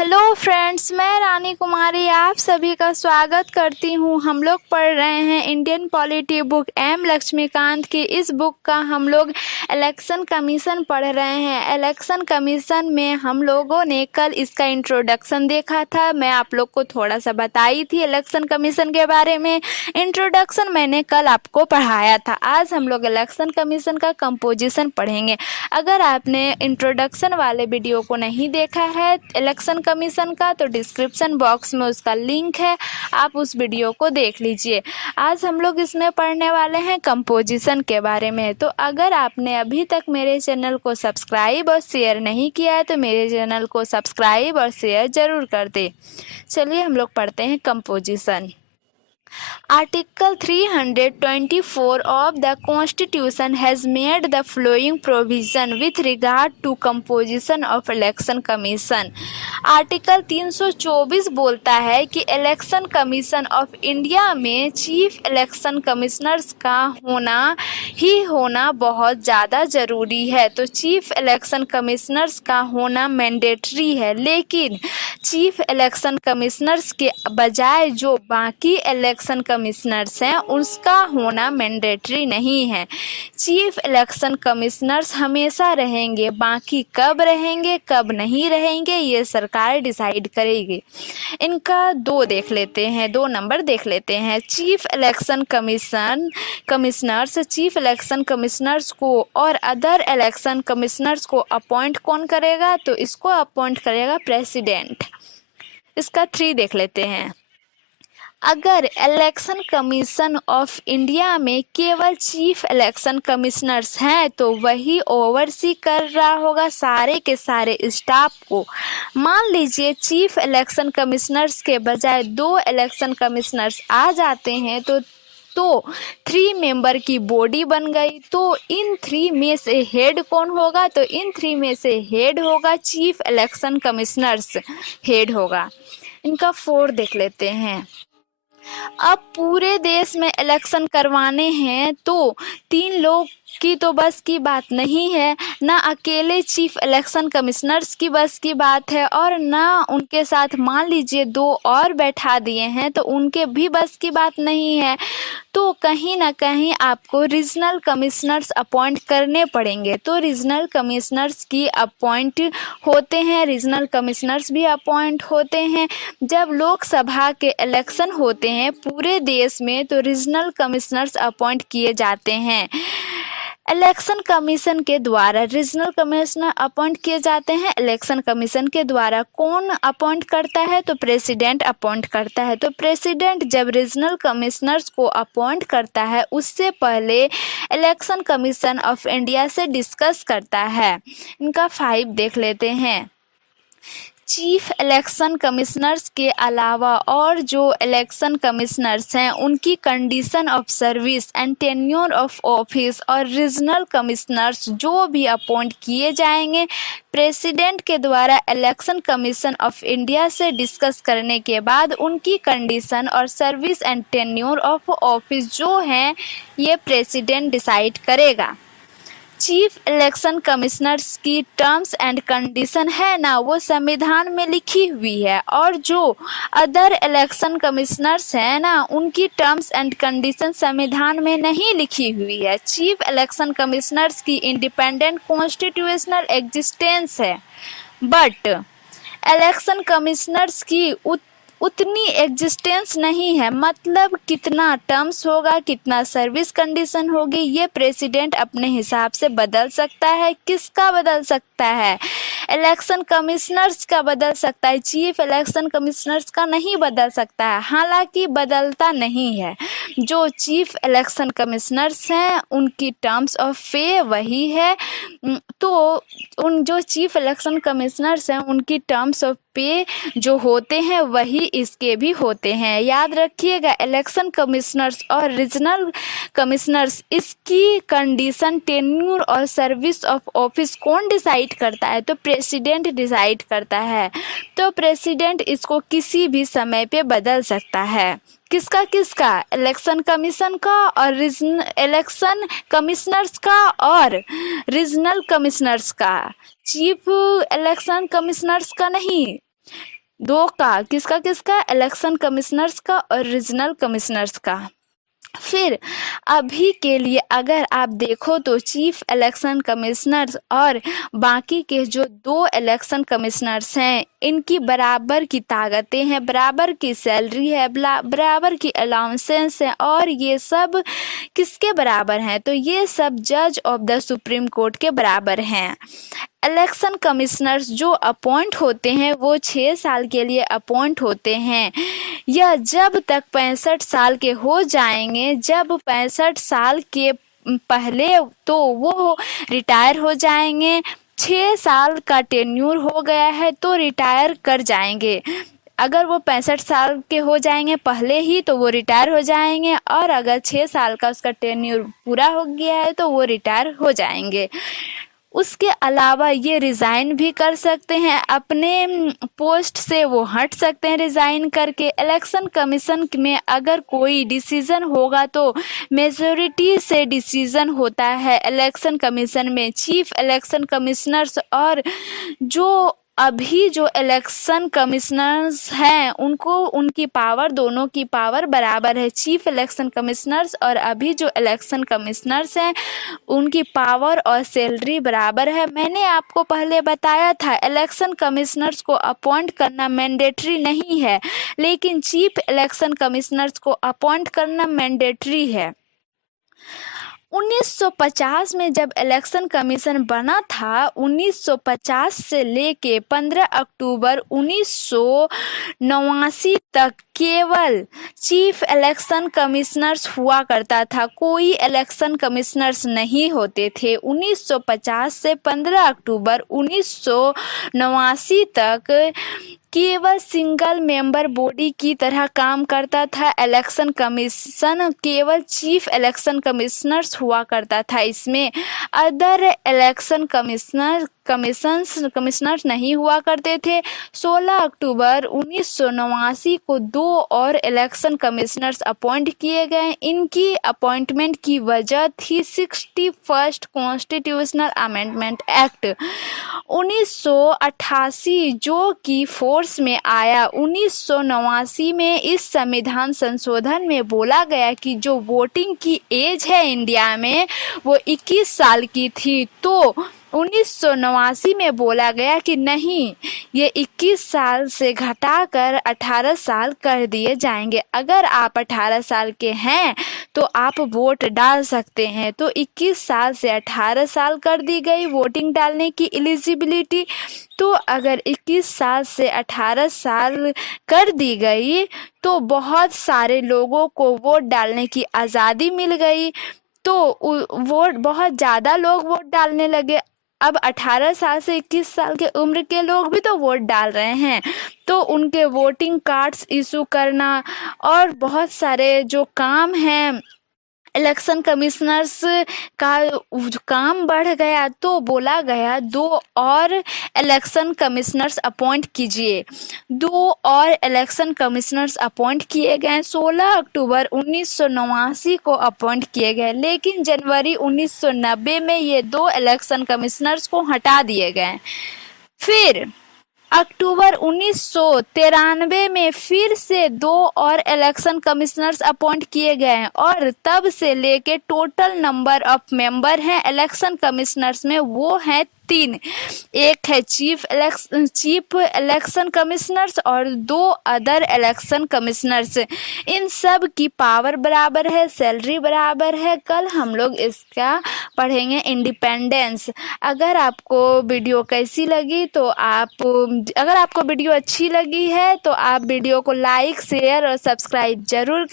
Hello friends, मैं रानी कुमारी आप सभी का स्वागत करती हूँ। हम लोग पढ़ रहे हैं Indian polity book M Laxmikanth की। इस बुक का हम लोग इलेक्शन कमीशन पढ़ रहे हैं। इलेक्शन कमीशन में हम लोगों ने कल इसका इंट्रोडक्शन देखा था। मैं आप लोग को थोड़ा सा बताई थी इलेक्शन कमीशन के बारे में। इंट्रोडक्शन मैंने कल आपको पढ़ाया था। आज हम लोग इलेक्शन कमीशन का कंपोजिशन पढ़ेंगे। अगर आपने इंट्रोडक्शन वाले वीडियो को नहीं देखा है इलेक्शन कमीशन का, तो डिस्क्रिप्शन बॉक्स में उसका लिंक है, आप उस वीडियो को देख लीजिए। आज हम लोग इसमें पढ़ने वाले हैं कंपोजिशन के बारे में। तो अगर आपने अभी तक मेरे चैनल को सब्सक्राइब और शेयर नहीं किया है तो मेरे चैनल को सब्सक्राइब और शेयर जरूर कर दे। चलिए हम लोग पढ़ते हैं composition. Article 324 of the Constitution has made the following provision with regard to composition of election commission. Article 324 बोलता है कि इलेक्शन कमीशन ऑफ इंडिया में चीफ इलेक्शन कमिश्नर्स का होना बहुत ज़्यादा ज़रूरी है। तो चीफ इलेक्शन कमिश्नर्स का होना मैंडेटरी है, लेकिन चीफ इलेक्शन कमिश्नर्स के बजाय जो बाकी इलेक्शन कमिश्नर्स हैं उसका होना मैंडेटरी नहीं है। चीफ इलेक्शन कमिश्नर्स हमेशा रहेंगे, बाकी कब रहेंगे कब नहीं रहेंगे ये सरकार डिसाइड करेगी। इनका दो नंबर देख लेते हैं। चीफ इलेक्शन कमिश्नर्स को और अदर इलेक्शन कमिश्नर्स को अपॉइंट कौन करेगा? तो इसको अपॉइंट करेगा प्रेसिडेंट। इसका 3 देख लेते हैं। अगर इलेक्शन कमीशन ऑफ इंडिया में केवल चीफ इलेक्शन कमिश्नर्स हैं तो वही ओवरसी कर रहा होगा सारे के सारे स्टाफ को। मान लीजिए चीफ इलेक्शन कमिश्नर्स के बजाय 2 इलेक्शन कमिश्नर्स आ जाते हैं तो 3 मेंबर की बॉडी बन गई। तो इन 3 में से हेड कौन होगा? तो इन 3 में से हेड होगा चीफ इलेक्शन कमिश्नर्स, हेड होगा। इनका 4 देख लेते हैं। अब पूरे देश में इलेक्शन करवाने हैं तो 3 लोग की तो बस की बात नहीं है, ना अकेले चीफ इलेक्शन कमिश्नर्स की बस की बात है, और ना उनके साथ मान लीजिए 2 और बैठा दिए हैं तो उनके भी बस की बात नहीं है। तो कहीं ना कहीं आपको रीजनल कमिश्नर्स अपॉइंट करने पड़ेंगे। तो रीजनल कमिश्नर्स की अपॉइंट होते हैं, रीजनल कमिश्नर्स भी अपॉइंट होते हैं। जब लोकसभा के इलेक्शन होते हैं पूरे देश में तो रीजनल कमिश्नर्स अपॉइंट किए जाते हैं। इलेक्शन कमीशन के द्वारा रीजनल कमिश्नर अपॉइंट किए जाते हैं। इलेक्शन कमीशन के द्वारा कौन अपॉइंट करता है? तो प्रेसिडेंट अपॉइंट करता है। तो प्रेसिडेंट जब रीजनल कमिश्नर्स को अपॉइंट करता है उससे पहले इलेक्शन कमीशन ऑफ इंडिया से डिस्कस करता है। इनका 5 देख लेते हैं। चीफ इलेक्शन कमिश्नर्स के अलावा और जो इलेक्शन कमिश्नर्स हैं उनकी condition of service and tenure of office और रीजनल कमिश्नर्स जो भी अपॉइंट किए जाएंगे प्रेसिडेंट के द्वारा इलेक्शन कमीशन ऑफ इंडिया से डिस्कस करने के बाद उनकी कंडीशन और service and tenure of office जो हैं ये प्रेसिडेंट डिसाइड करेगा। चीफ इलेक्शन कमिश्नर्स की टर्म्स एंड कंडीशन है ना वो संविधान में लिखी हुई है, और जो अदर इलेक्शन कमिश्नर्स हैं ना उनकी टर्म्स एंड कंडीशन संविधान में नहीं लिखी हुई है। चीफ इलेक्शन कमिश्नर्स की इंडिपेंडेंट कॉन्स्टिट्यूशनल एग्जिस्टेंस है, बट इलेक्शन कमिश्नर्स की उतनी एग्जिस्टेंस नहीं है। मतलब कितना टर्म्स होगा, कितना सर्विस कंडीशन होगी ये प्रेसिडेंट अपने हिसाब से बदल सकता है। किसका बदल सकता है? इलेक्शन कमिश्नर्स का बदल सकता है, चीफ इलेक्शन कमिश्नर्स का नहीं बदल सकता है। हालांकि बदलता नहीं है। जो चीफ इलेक्शन कमिश्नर्स हैं उनकी टर्म्स ऑफ पे वही है। तो उन जो चीफ इलेक्शन कमिश्नर्स हैं उनकी टर्म्स ऑफ पे जो होते हैं वही इसके भी होते हैं। याद रखिएगा इलेक्शन कमिश्नर्स और रीजनल कमिश्नर्स इसकी कंडीशन, टेन्यूर और सर्विस ऑफ ऑफिस कौन डिसाइड करता है? तो प्रेसिडेंट डिसाइड करता है। तो प्रेसिडेंट इसको किसी भी समय पे बदल सकता है। किसका? इलेक्शन कमीशन का और इलेक्शन कमिश्नर्स का और रीजनल कमिश्नर्स का। चीफ इलेक्शन कमिश्नर्स का नहीं। दो का, किसका किसका, इलेक्शन कमिश्नर्स का और रीजनल कमिश्नर्स का। फिर अभी के लिए अगर आप देखो तो चीफ इलेक्शन कमिश्नर्स और बाकी के जो दो इलेक्शन कमिश्नर्स हैं, इनकी बराबर की ताकतें हैं, बराबर की सैलरी है, बराबर की अलाउंसेंस है, और ये सब किसके बराबर हैं, तो ये सब जज ऑफ द सुप्रीम कोर्ट के बराबर हैं। इलेक्शन कमिश्नर्स जो अपॉइंट होते हैं वो 6 साल के लिए अपॉइंट होते हैं। यह जब तक 65 साल के हो जाएंगे, जब 65 साल के पहले तो वो रिटायर हो जाएंगे, 6 साल का टेन्यूर हो गया है तो रिटायर कर जाएंगे। अगर वो 65 साल के हो जाएंगे पहले ही तो वो रिटायर हो जाएंगे, और अगर 6 साल का उसका टेन्यूर पूरा हो गया है तो वो रिटायर हो जाएंगे। उसके अलावा ये रिज़ाइन भी कर सकते हैं, अपने पोस्ट से वो हट सकते हैं रिज़ाइन करके। इलेक्शन कमीशन में अगर कोई डिसीज़न होगा तो मेजॉरिटी से डिसीज़न होता है इलेक्शन कमीशन में। चीफ इलेक्शन कमिश्नर्स और जो अभी जो इलेक्शन कमिश्नर्स हैं उनको, उनकी पावर, दोनों की पावर बराबर है। चीफ इलेक्शन कमिश्नर्स और अभी जो इलेक्शन कमिश्नर्स हैं उनकी पावर और सैलरी बराबर है। मैंने आपको पहले बताया था इलेक्शन कमिश्नर्स को अपॉइंट करना मैंडेटरी नहीं है, लेकिन चीफ इलेक्शन कमिश्नर्स को अपॉइंट करना मैंडेटरी है। 1950 में जब इलेक्शन कमीशन बना था, 1950 से लेके 15 अक्टूबर 1989 तक केवल चीफ इलेक्शन कमिश्नर्स हुआ करता था, कोई इलेक्शन कमिश्नर्स नहीं होते थे। 1950 से 15 अक्टूबर 1989 तक केवल सिंगल मेंबर बॉडी की तरह काम करता था इलेक्शन कमीशन, केवल चीफ इलेक्शन कमिश्नर्स हुआ करता था। इसमें अदर इलेक्शन कमिश्नर्स नहीं हुआ करते थे। 16 अक्टूबर 1989 को 2 और इलेक्शन कमिश्नर्स अपॉइंट किए गए। इनकी अपॉइंटमेंट की वजह थी 61st कॉन्स्टिट्यूशनल अमेंडमेंट एक्ट 1988 जो कि फोर्स में आया। 1989 में इस संविधान संशोधन में बोला गया कि जो वोटिंग की एज है इंडिया में वो 21 साल की थी, तो 1989 में बोला गया कि नहीं, ये 21 साल से घटाकर 18 साल कर दिए जाएंगे। अगर आप 18 साल के हैं तो आप वोट डाल सकते हैं। तो 21 साल से 18 साल कर दी गई वोटिंग डालने की एलिजिबिलिटी। तो अगर 21 साल से 18 साल कर दी गई तो बहुत सारे लोगों को वोट डालने की आज़ादी मिल गई, तो वोट बहुत ज़्यादा लोग वोट डालने लगे। अब 18 साल से 21 साल के उम्र के लोग भी तो वोट डाल रहे हैं, तो उनके वोटिंग कार्ड्स इशू करना और बहुत सारे जो काम हैं इलेक्शन कमिश्नर्स का काम बढ़ गया। तो बोला गया 2 और इलेक्शन कमिश्नर्स अपॉइंट कीजिए। 2 और इलेक्शन कमिश्नर्स अपॉइंट किए गए। 16 अक्टूबर 1989 को अपॉइंट किए गए, लेकिन जनवरी 1990 में ये 2 इलेक्शन कमिश्नर्स को हटा दिए गए। फिर अक्टूबर 1993 में फिर से 2 और इलेक्शन कमिश्नर्स अपॉइंट किए गए, और तब से लेके टोटल नंबर ऑफ मेंबर हैं इलेक्शन कमिश्नर्स में वो हैं 3। एक है चीफ इलेक्शन कमिश्नर्स और 2 अदर इलेक्शन कमिश्नर्स। इन सब की पावर बराबर है, सैलरी बराबर है। कल हम लोग इसका पढ़ेंगे इंडिपेंडेंस। अगर आपको वीडियो कैसी लगी तो अगर आपको वीडियो अच्छी लगी है तो आप वीडियो को लाइक, शेयर और सब्सक्राइब जरूर